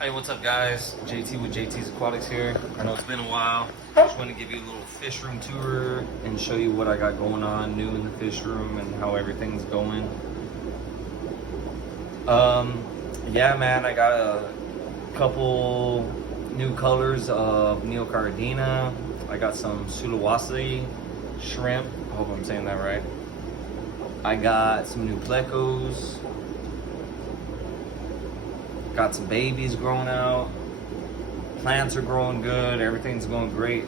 Hey, what's up guys? JT with JT's Aquatics here. I know it's been a while. Just want to give you a little fish room tour and show you what I got going on new in the fish room and how everything's going. Yeah man, I got a couple new colors of neocardina. I got some sulawesi shrimp. I hope I'm saying that right. I got some new plecos. Got some babies growing out. Plants are growing good. Everything's going great.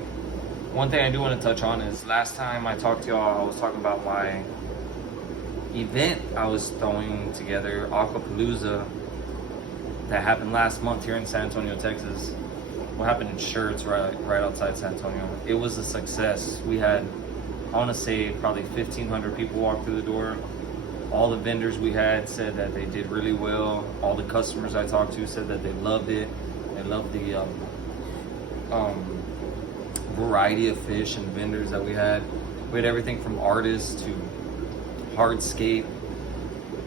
One thing I do want to touch on is last time I talked to y'all, I was talking about my event I was throwing together, Aquapalooza, that happened last month here in San Antonio, Texas. What happened in Shirts right outside San Antonio. It was a success. We had, I want to say, probably 1,500 people walk through the door. All the vendors we had said that they did really well. All the customers I talked to said that they loved it. They loved the variety of fish and vendors that we had. We had everything from artists to hardscape.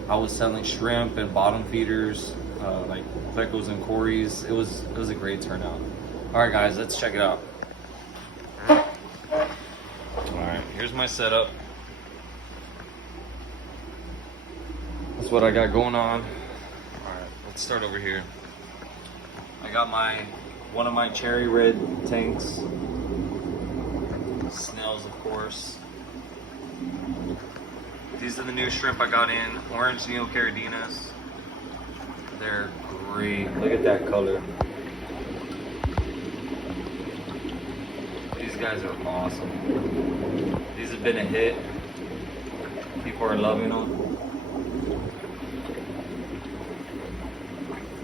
I was selling shrimp and bottom feeders, like plecos and cories. It was a great turnout. All right, guys, let's check it out. All right, here's my setup. That's what I got going on. All right, let's start over here. I got one of my cherry red tanks. Snails, of course. These are the new shrimp I got in, orange neocardinas. They're great. Look at that color. These guys are awesome. These have been a hit. People are loving them.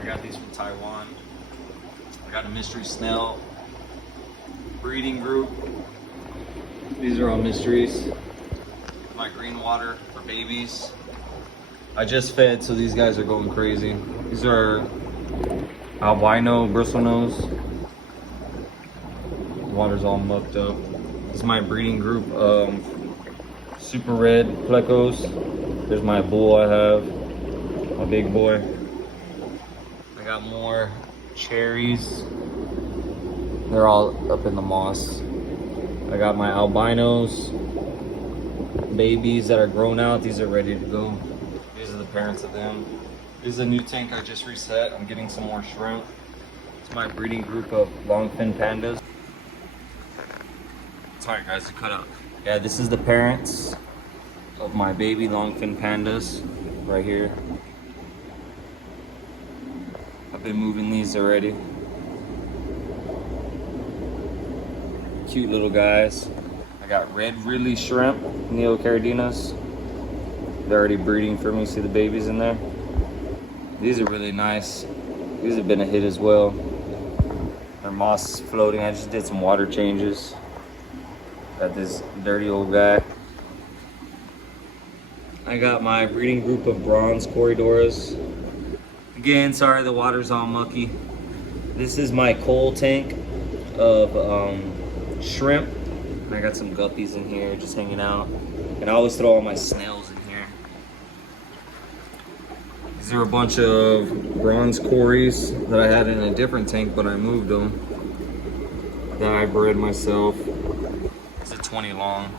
I got these from Taiwan. I got a mystery snail breeding group. These are all mysteries. My green water for babies. I just fed, so these guys are going crazy. These are albino bristlenose. Water's all mucked up. This is my breeding group of super red plecos. There's my bull I have, my big boy. I got more cherries. They're all up in the moss. I got my albinos babies that are grown out. These are ready to go. These are the parents of them. This is a new tank I just reset. I'm getting some more shrimp. It's my breeding group of longfin pandas. Sorry guys, to cut up. Yeah, this is the parents of my baby longfin pandas right here. I've been moving these already. Cute little guys. I got red rilly shrimp, neocardinas. They're already breeding for me. See the babies in there? These are really nice. These have been a hit as well. Their moss is floating. I just did some water changes. Got this dirty old guy. I got my breeding group of bronze corridoras. Again, sorry the water's all mucky. This is my coal tank of shrimp. I got some guppies in here just hanging out. And I always throw all my snails in here. These are a bunch of bronze cories that I had in a different tank, but I moved them. That I bred myself. It's a 20 long.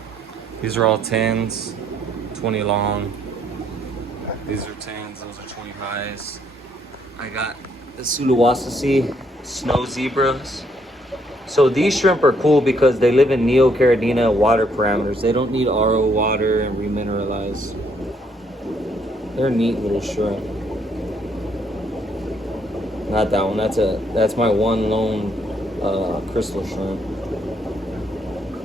These are all 10s, 20 long. These are 10s, those are 20 highs. I got the sulawesi snow zebras. So these shrimp are cool because they live in neocardina water parameters. They don't need RO water and remineralize. They're neat little shrimp. Not that one. That's my one lone crystal shrimp.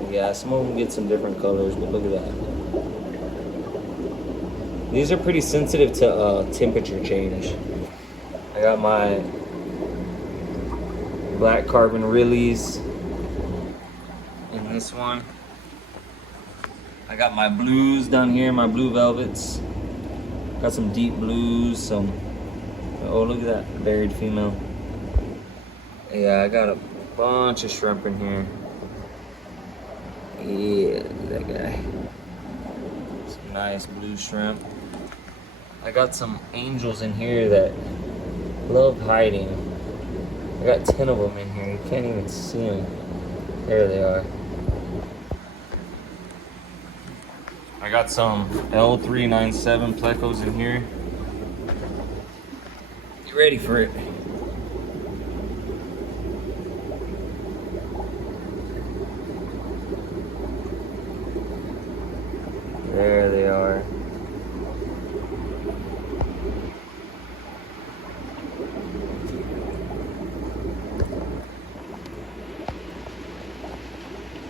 Yeah, some of them get some different colors, but look at that. These are pretty sensitive to temperature change. I got my black carbon rillies in this one. I got my blues down here, my blue velvets. Got some deep blues, some, oh look at that, buried female. Yeah, I got a bunch of shrimp in here. Yeah, look at that guy. Some nice blue shrimp. I got some angels in here that love hiding. I got 10 of them in here. You can't even see them. There they are. I got some L397 plecos in here. You ready for it? There they are.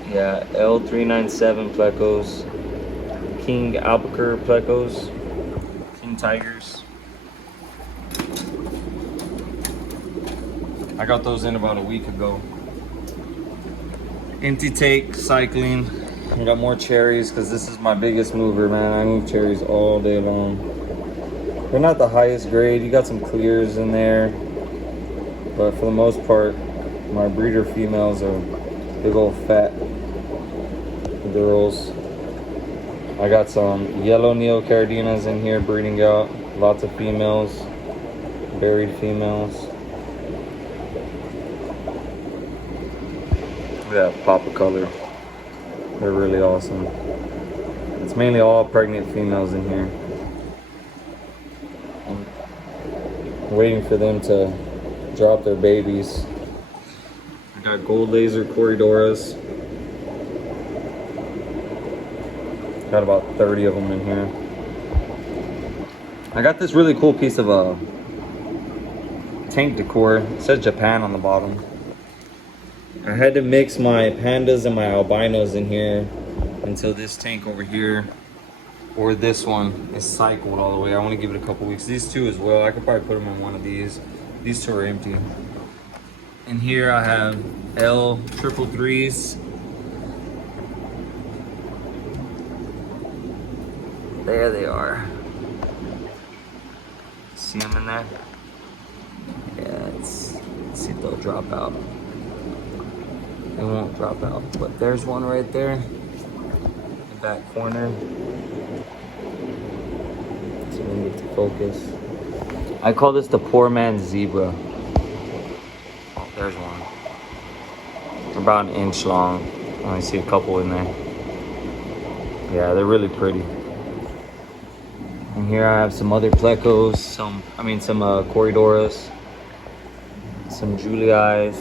Yeah, L397 plecos. King albacore plecos. King tigers. I got those in about a week ago. Empty take, cycling. I got more cherries because this is my biggest mover, man. I move cherries all day long. They're not the highest grade. You got some clears in there. But for the most part, my breeder females are big old fat girls. I got some yellow neocardinas in here breeding out. Lots of females, buried females. Look at that pop of color. They're really awesome. It's mainly all pregnant females in here. I'm waiting for them to drop their babies. I got gold laser Corridoras. Got about 30 of them in here. I got this really cool piece of tank decor. It says Japan on the bottom. I had to mix my pandas and my albinos in here until this tank over here or this one is cycled all the way. I want to give it a couple weeks. These two as well. I could probably put them in one of these. These two are empty. In here I have L triple threes. There they are. See them in there? Yeah, let's see if they'll drop out. They won't drop out, but there's one right there in the back corner. So we need to focus. I call this the poor man's zebra. Oh, there's one. They're about an inch long. I only see a couple in there. Yeah, they're really pretty. And here I have some other plecos, some Corridoras, some Juliais.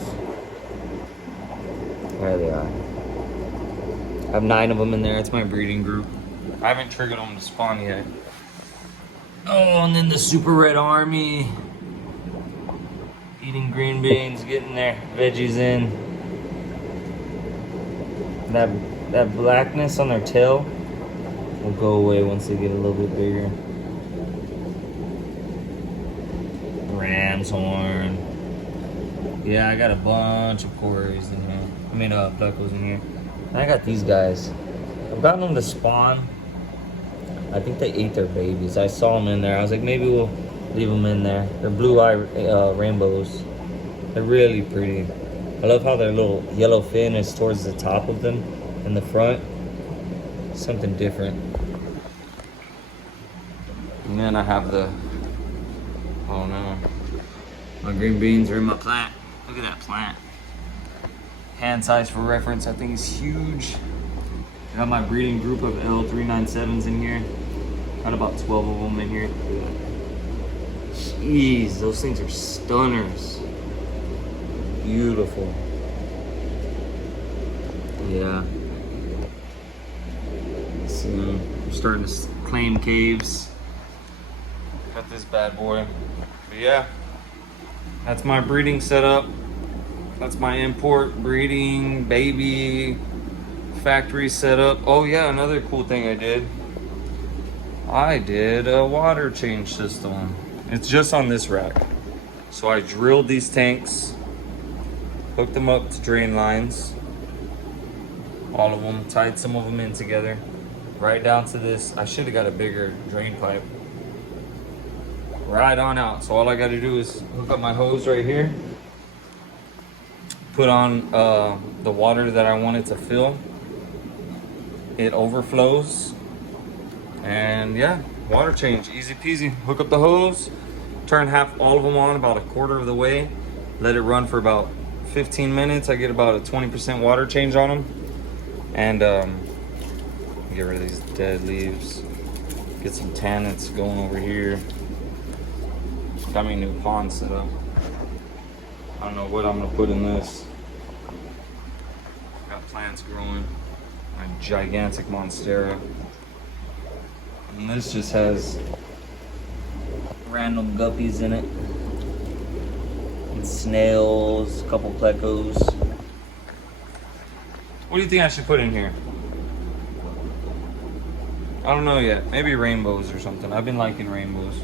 There they are. I have 9 of them in there. It's my breeding group. I haven't triggered them to spawn yet. Oh, and then the super red army. Eating green beans, getting their veggies in. That blackness on their tail will go away once they get a little bit bigger. Ram's horn. Yeah, I got a bunch of Corys in here. Plecos in here. And I got these guys. I've gotten them to spawn. I think they ate their babies. I saw them in there. I was like, maybe we'll leave them in there. They're blue eye rainbows. They're really pretty. I love how their little yellow fin is towards the top of them in the front. Something different. And then I have the, oh no, my green beans are in my plant. Look at that plant. Hand size for reference, I think is huge. I got my breeding group of L397s in here. Got about 12 of them in here. Jeez, those things are stunners. Beautiful. Yeah. See, I'm starting to claim caves. Got this bad boy. But yeah, that's my breeding setup. That's my import, breeding, baby, factory setup. Oh yeah, another cool thing I did a water change system. It's just on this rack. So I drilled these tanks, hooked them up to drain lines, all of them, tied some of them in together, right down to this. I should have got a bigger drain pipe. Right on out. So all I got to do is hook up my hose right here, put on the water that I want it to fill. It overflows, and yeah, water change, easy peasy. Hook up the hose, turn all of them on about a quarter of the way, Let it run for about 15 minutes. I get about a 20% water change on them. And get rid of these dead leaves. Get some tannets going over here. Got me a new pond set up. I don't know what I'm gonna put in this. Got plants growing. My gigantic monstera. And this just has random guppies in it. And snails, a couple plecos. What do you think I should put in here? I don't know yet. Maybe rainbows or something. I've been liking rainbows.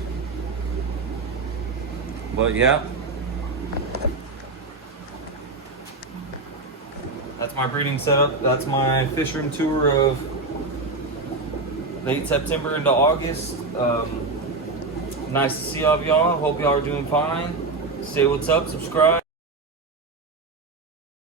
But yeah. That's my breeding setup. That's my fish room tour of late September into August. Nice to see all of y'all. Hope y'all are doing fine. Say what's up, subscribe.